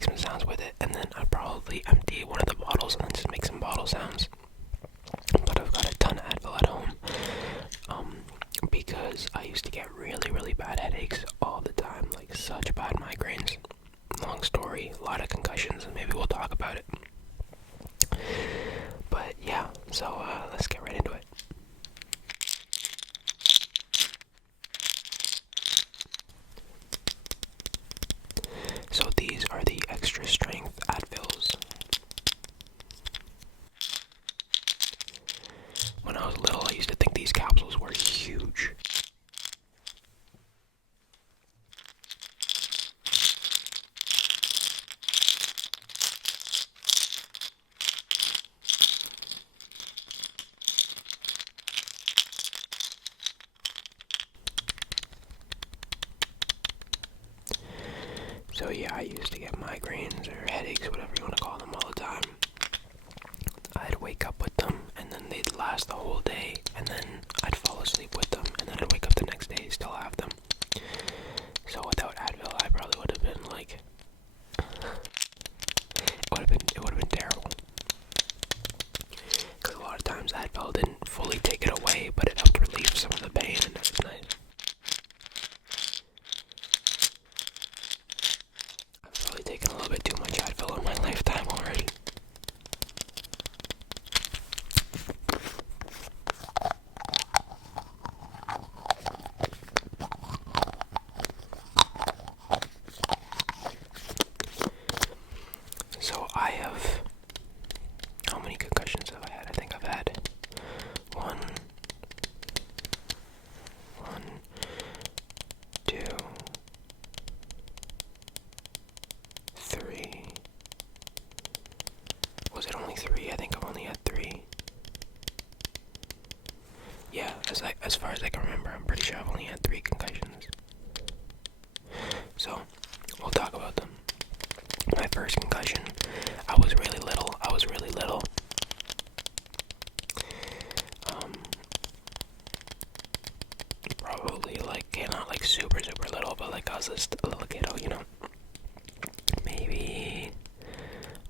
make some sounds with it, and then I'd probably empty one of the bottles and then just make some bottle sounds. But I've got a ton of Advil at home, because I used to get really, really bad headaches all the time, like such bad migraines. Long story, a lot of concussions, and maybe we'll talk about it. But yeah, so let's get right into it. So these are the extra strength Advils. When I was little, I used to think these capsules were huge. So yeah, I used to get migraines or headaches, whatever you want to call them, all the time. I'd wake up with them, and then they'd last the whole day, and then I'd fall asleep with them, and then I'd wake up the next day, still have them. So without Advil, I probably would have been like, it would have been terrible. Because a lot of times Advil didn't fully take it away, but it helped relieve some of the pain, and that was nice. I've probably taken a little bit too much Advil in my lifetime already. So I have, how many concussions have I had? I think I've had one, two, three. Was it only three? I think I've only had three. Yeah, as far as I can remember, I'm pretty sure I've only had 3 concussions. So, we'll talk about them. My first concussion, I was really little. Probably like, yeah, not like super little, but like I was just a little kiddo, you know. Maybe,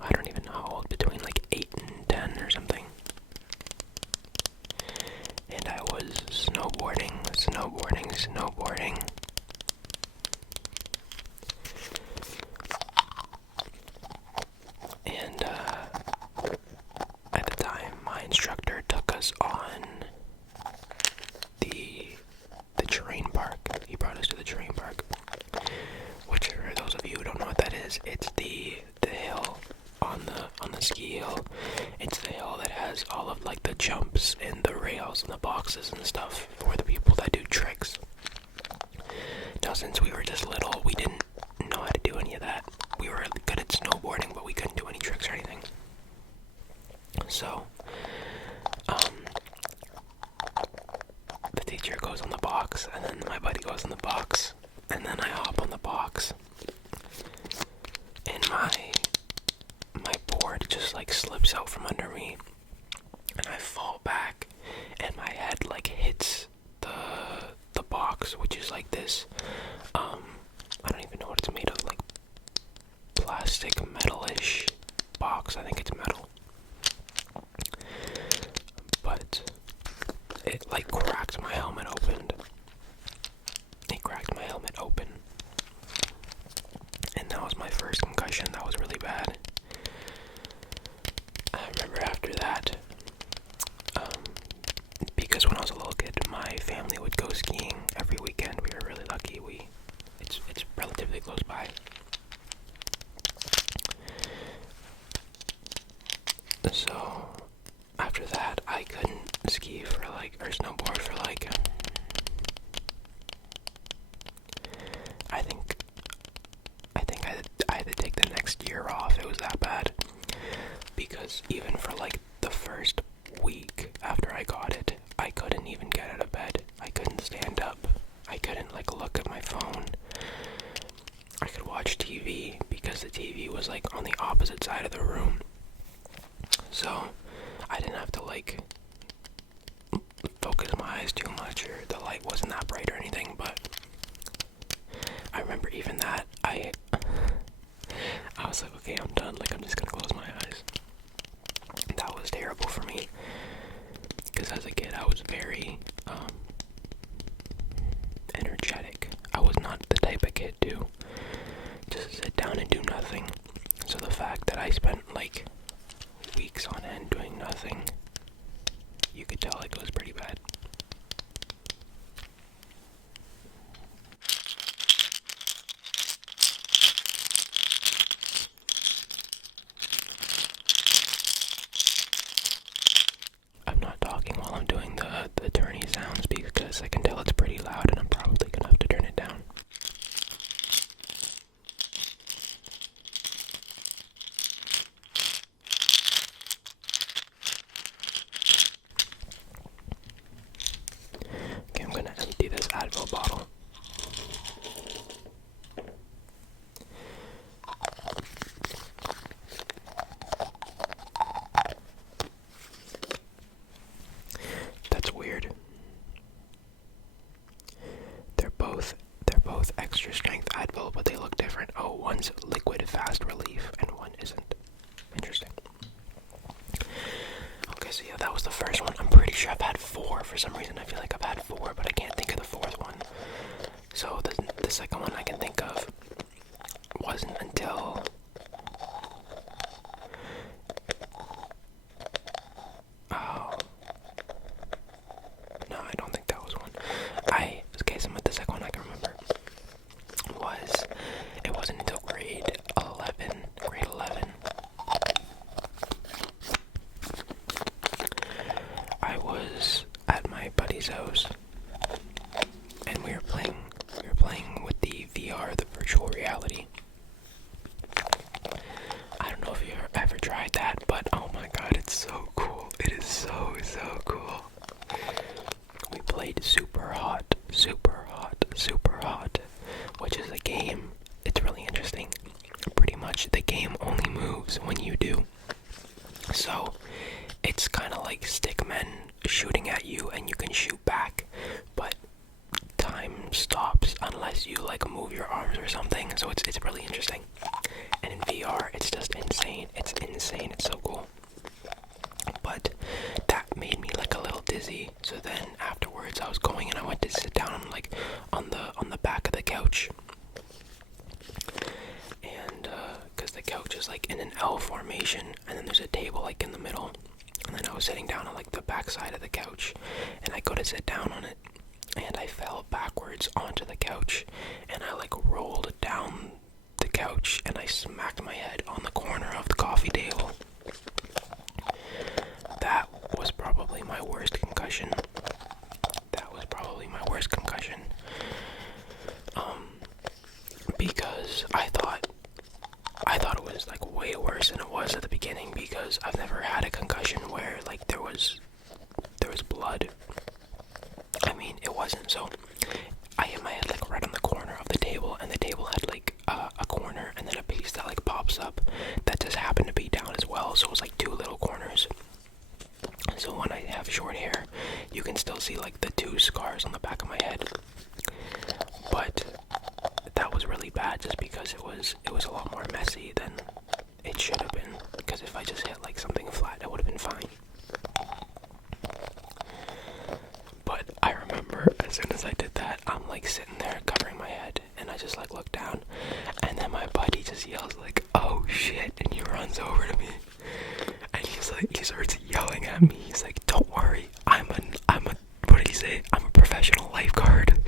I don't even know how old, between like 8 and 10 or something. And I was snowboarding. And at the time, my instructor took us on the terrain park. He brought us to the terrain park, which, for those of you who don't know what that is, it's the hill on the ski hill. It's the hill that has all of like the jumps and the rails and the boxes and stuff for the people that do tricks. Now, since we were just little, we didn't know how to do any of that. We were good at snowboarding, but we couldn't do any tricks or anything. So, the teacher goes on the box, and then my buddy goes on the box, and then I hop on the box, and my board just like slips out from under me, and I fall back, and my head like hits the box, which is like this, I don't even know what it's made of, like plastic, metalish box. I think it's metal, but it like cracked my helmet open. And that was my first concussion. That was really bad. I remember after that, because when I was a little kid, my family would go skiing every weekend. We were really lucky. It's relatively close by. So after that, I couldn't ski for like, or snowboard for like, I had to take the next year off. It was that bad, because even for like the first week after I got it, I couldn't even get out of bed. I couldn't stand up. I couldn't like look at my phone. I could watch TV because the TV was like on the opposite side of the room. So I didn't have to like focus my eyes too much, or the light wasn't that bright or anything, but I remember even that I was like, okay, I'm done. Like, I'm just gonna close my eyes. That was terrible for me. Because as a kid, I was very energetic. I was not the type of kid to just sit down and do nothing. So the fact that I spent like weeks on end doing nothing, you could tell like it was pretty bad. I'm not talking while I'm doing the turny sounds because I can tell it's pretty loud and I'm probably gonna have to turn it down. Okay, I'm gonna empty this Advil bottle. That's weird. They're both extra strength Advil, but they look different. Oh, one's liquid fast relief and one isn't. Interesting. Okay, so yeah, that was the first one. I'm pretty sure I've had 4. For some reason I feel like I've had 4, but I can't think of the 4th one. So the second one I can think of wasn't until no, I don't think that was one. Okay, so the second one I can remember it wasn't until grade 11. I was at my buddy's house and we were playing with the VR, the virtual reality. I don't know if you ever tried that, but oh my god, it's so cool. It is so cool. We played Super Hot, which is a game. It's really interesting. Pretty much the game only moves when you do. So it's kind of like stickmen shooting at you and you can shoot back, but time stops unless you like move your arms or something. So it's really interesting. And in VR, it's just insane. It's so cool. But that made me like a little dizzy. So then afterwards, I was going and I went to sit down like on the back of the couch. And because the couch is like in an L formation, and then there's a table like in the middle. And then I was sitting down on like the back side of the couch, and I go to sit down on it, and I fell backwards onto the couch, and I like rolled down the couch, and I smacked my head on the corner of the coffee table. That was probably my worst concussion. Because I thought it was like way worse than it was at the beginning, because I've never had a concussion where like there was blood. I mean, it wasn't. So I hit my head like right on the corner of the table, and the table had like a corner and then a piece that like pops up that just happened to be down as well. So it was like 2 little corners. So when I have short hair, you can still see like the 2 scars on the back of my head. But that was really bad just because it was a lot more messy than it should have been. Because if I just hit like something flat, it would have been fine. But I remember as soon as I did that, I'm like sitting there covering my head, and I just like look down, and then my buddy just yells like, "Oh shit," and he runs over to me. And he starts yelling at me. He's like, "Don't worry, I'm a what did he say? I'm a professional lifeguard.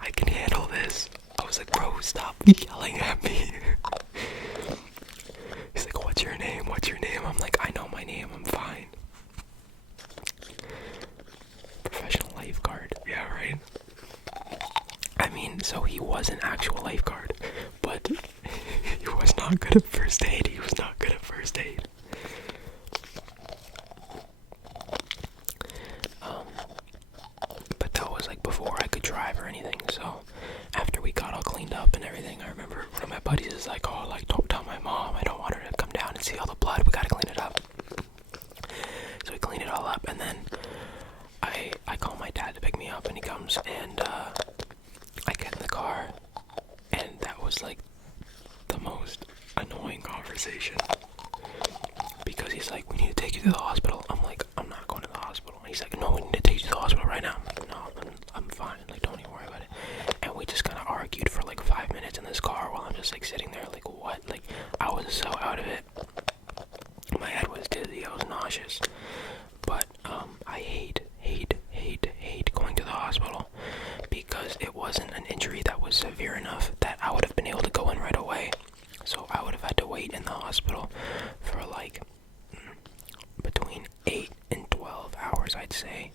I can handle this." I was like, "Bro, stop yelling at me." He's like, What's your name? I'm like, "I know my name, I'm fine." Professional lifeguard. Yeah, right? I mean, so he was an actual lifeguard, but he was not good at first aid. But that was like before I could drive or anything. So after we got all cleaned up and everything, I remember one of my buddies is like, "Oh, like don't tell my mom. I don't want her to come down and see all the blood. We gotta clean it up." So we cleaned it all up, and then I call my dad to pick me up, and he comes, and I get in the car, and that was like the most annoying conversation conversation. Because he's like, we need to take you to the hospital. I'm like, I'm not going to the hospital. And he's like, no, we need to take you to the hospital right now. I'm like, no, I'm fine. Like, don't even worry about it. And we just kind of argued for like 5 minutes in this car while I'm just like sitting there like, what? Like, I was so out of it. My head was dizzy. I was nauseous. But I hate going to the hospital because it wasn't an injury that was severe enough that I would have been able to go in right away. So I would have had to wait in the hospital for like between 8 and 12 hours, I'd say.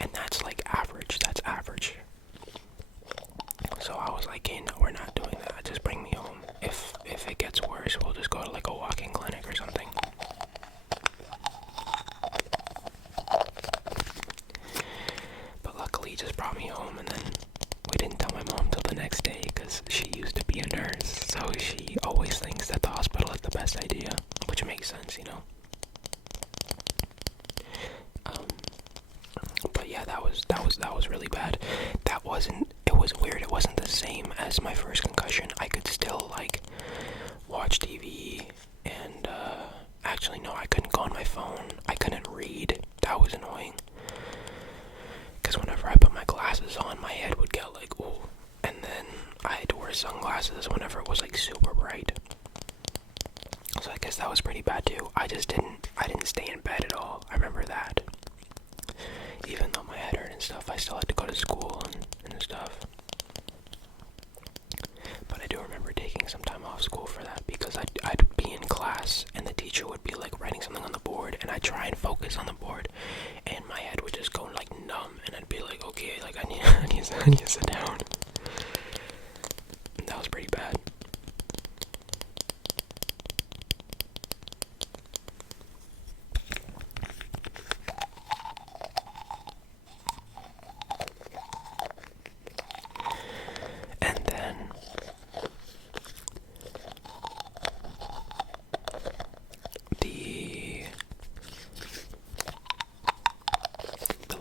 And that's like average. That's average. So I was like, hey, no, we're not doing that. Just bring me home. If it gets worse, we'll just go to like a walk-in clinic or something. But luckily, he just brought me home, and then we didn't tell my mom till the next day because she used to be a nurse. So she always thinks that the hospital is the best idea, which makes sense, you know. But yeah, that was really bad. It was weird. It wasn't the same as my first concussion. I could still like watch TV and actually no, I couldn't go on my phone. I couldn't read. That was annoying. Cause whenever I put my glasses on, my head would get like ooh, and then I had to wear sunglasses whenever it was like super bright. So I guess that was pretty bad too. I didn't stay in bed at all. I remember that. Even though my head hurt and stuff, I still had to go to school and stuff. But I do remember taking some time off school for that because I'd be in class and the teacher would be like writing something on the board and I'd try and focus on the board and my head would just go like numb and I'd be like, okay, like I need to sit down. And that was pretty bad.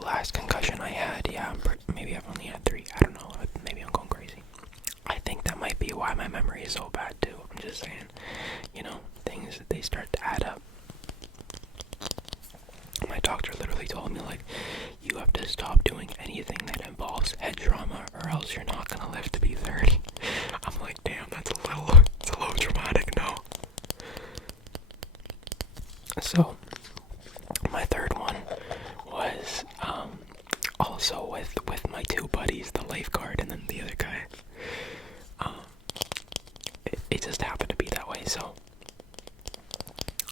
Last concussion I had, yeah, maybe I've only had 3, I don't know, maybe I'm going crazy. I think that might be why my memory is so bad too. I'm just saying, you know, things, they start to add up. My doctor literally told me, like, you have to stop doing anything that involves head trauma or else you're not gonna live to be 30. I'm like, damn, it's a little dramatic, no? So, my third one was also with my 2 buddies, the lifeguard and then the other guy. It just happened to be that way. So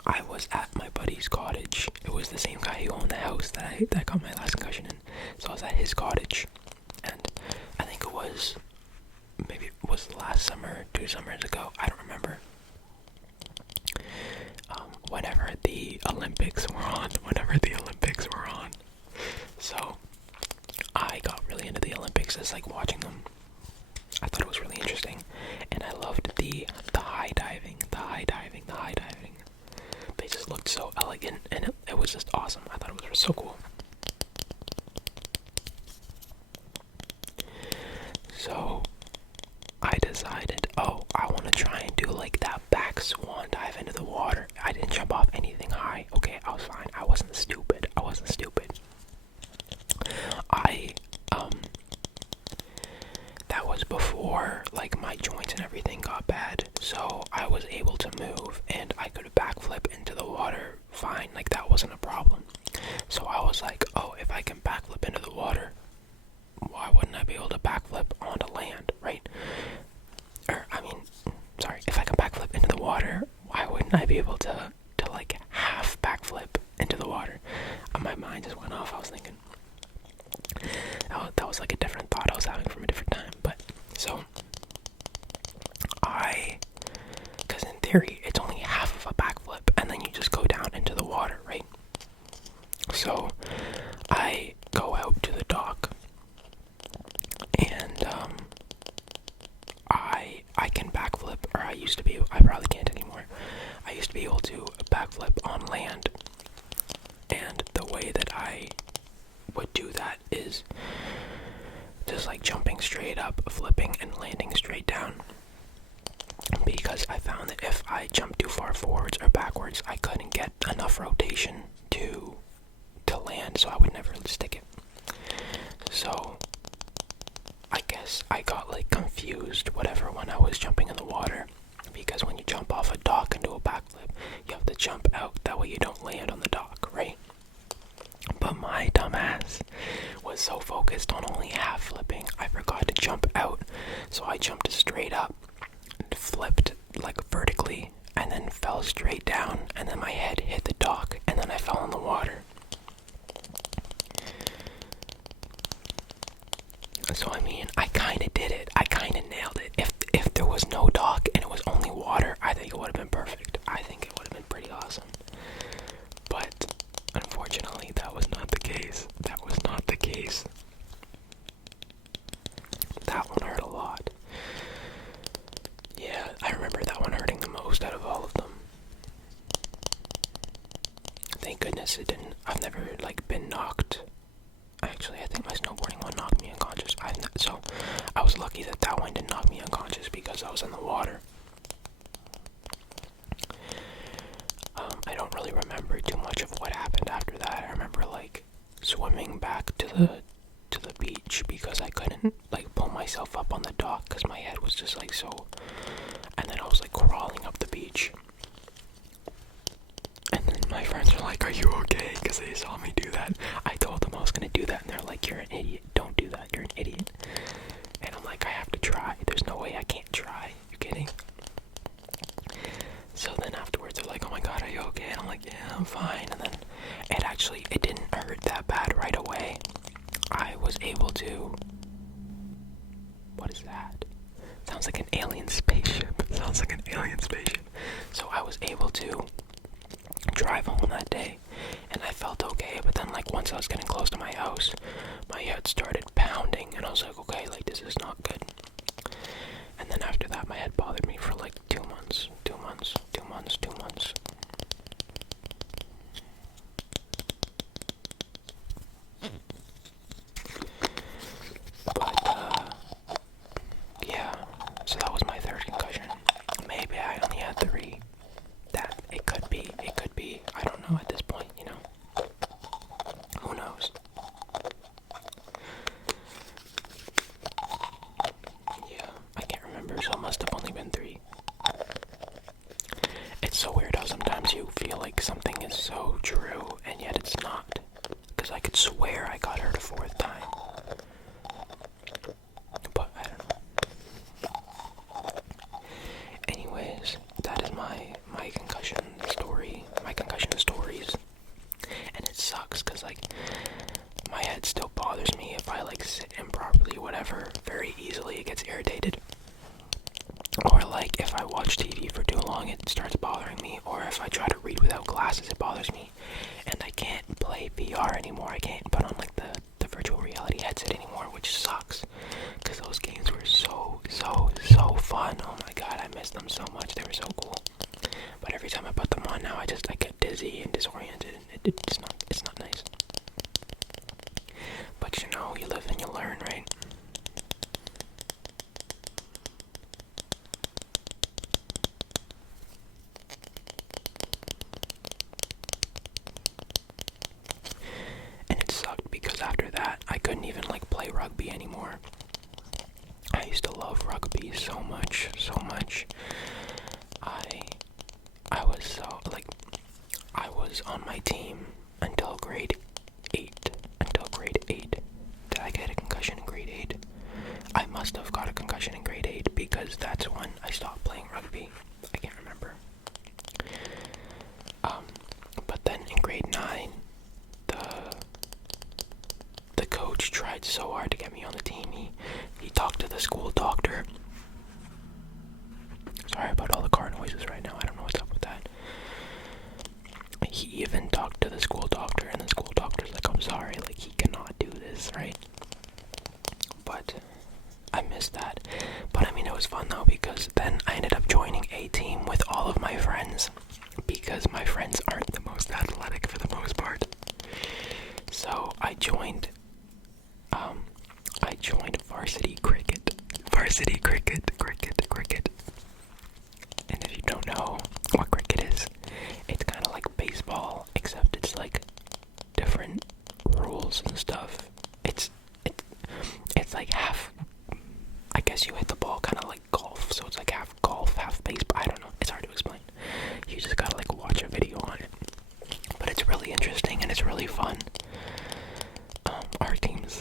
I was at my buddy's cottage. It was the same guy who owned the house that got my last concussion in. So I was at his cottage, and I think it was last summer, 2 summers ago. I don't remember. Whenever the Olympics were on. So I got really into the Olympics, just like watching them. I thought it was really interesting, and I loved the high diving. They just looked so elegant, and it was just awesome. I thought it was so cool. So I decided, I want to try and do like that back swan dive into the water. I didn't jump off anything high. Okay, I was fine. I wasn't stupid. That was before like my joints and everything got bad, so I was able to move and I could backflip into the water fine. Like that wasn't a problem. So I was like, if I can backflip into the water, why wouldn't I be able to backflip onto land, right? If I can backflip into the water, why wouldn't I be able to like half backflip into the water? My mind just went off. I was thinking that was like a different thought I was having from a different time. But so because in theory it's only half of a backflip and then you just go down into the water, right? So I go out to the dock and I can backflip, or I probably can't anymore. I used to be able to backflip on land, and the way that I would do that is just like jumping straight up, flipping, and landing straight down. because I found that if I jumped too far forwards or backwards, I couldn't get enough rotation to land, so I would never stick it. So I guess I got like confused, whatever, when I was jumping in the water, because when you jump off a dock and do a backflip, you have to jump out, that way you don't land on the dock, right? But my dumbass was so focused on only half flipping, I forgot to jump out, so I jumped straight up, flipped like vertically, and then fell straight down, and then my head hit the dock, and then I fell in the water. So I mean, I kind of did it. I kind of nailed it. If there was no dock and it was only water, I think it would have been perfect. I think it would have been pretty awesome. But unfortunately, that was not the case. That was not the case. That one hurt a lot. Yeah, I remember that one hurting the most out of all of them. Thank goodness it didn't. I've never like been knocked. Actually, I think my snowboarding one knocked me unconscious. So I was lucky that that one didn't knock me unconscious because I was in the water. I don't really remember too much of what happened after that. I remember like swimming back to the beach because I couldn't like pull myself up on the dock because my head was just like so. And then I was like crawling up the beach. And then my friends were like, "Are you okay?" Because they saw me do that. I told them I was gonna do that, and they're like, "You're an idiot. Don't do that. You're an idiot." And I'm like, "I have to try. There's no way I can't try. You kidding?" So then afterwards, they're like, "Oh my god, are you okay?" And I'm like, "Yeah, I'm fine." And then it didn't hurt that bad right away. I was able to. What is that? Sounds like an alien spaceship. Sounds like an alien spaceship. So I was able to drive home that day, and I felt okay, but then like once I was getting close to my house, my head started pounding, and I was like, okay, like this is not good. And then after that, my head bothered me for like 2 months. But yeah, so that was my third concussion. Maybe I only had 3. That it could be, I don't know at this point, you know. Who knows? Yeah, I can't remember, so it must have only been 3. It's so weird how sometimes you feel like something is so true, and yet it's not. Because I could swear I got hurt a 4th time. But I don't know. Anyways, that is my concussion story, my concussion stories. And it sucks because like my head still bothers me if I like sit improperly, whatever, very easily it gets irritated. Or like if I watch TV for too long, it starts bothering me. Or if I try to read without glasses, it bothers me. And I can't play VR anymore. I can't put on like the virtual reality headset anymore, which sucks. Because those games were so fun. Oh my god, I miss them so much. They were so cool. But every time I put them on now, I get dizzy and disoriented. It's not nice. But you know, you live and you learn, right? And it sucked because after that, I couldn't even like play rugby anymore. I used to love rugby so much. I was on my team until grade 8. Did I get a concussion in grade 8? I must have got a concussion in grade 8 because that's when I stopped playing rugby. I can't remember. But then in grade 9, the coach tried so hard to get me on the team. He talked to the school doctor. Sorry about all the car noises right now. I don't know what's up with that. He even talked to the school doctor, and the school doctor's like, "I'm sorry, like he cannot do this," right? But I missed that. But I mean, it was fun though, because then I ended up joining a team with all of my friends, because my friends aren't the most athletic for the most part. So I joined varsity cricket.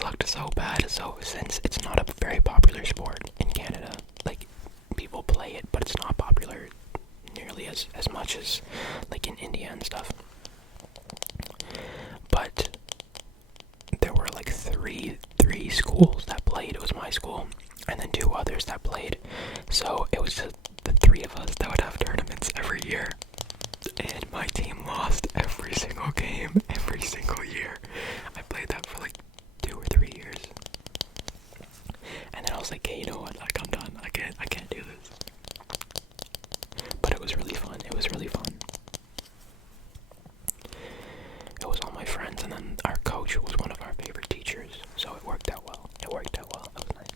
sucked so bad. So since it's not a very popular sport in Canada, like people play it, but it's not popular nearly as much as like in India and stuff. But there were like three schools that played. It was my school, and then 2 others that played. So it was just the 3 of us that would have tournaments every year. And my team lost every single game, every single year. I played that for like 2 or 3 years. And then I was like, hey, you know what? Like, I'm done. I can't do this. But it was really fun. It was really fun. It was all my friends, and then our coach was one of our favorite teachers. So it worked out well. It worked out well. That was nice.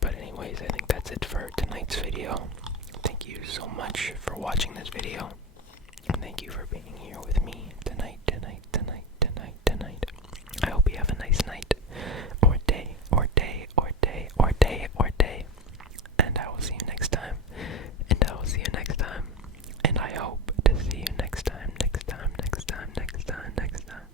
But anyways, I think that's it for tonight's video. Thank you so much for watching this video.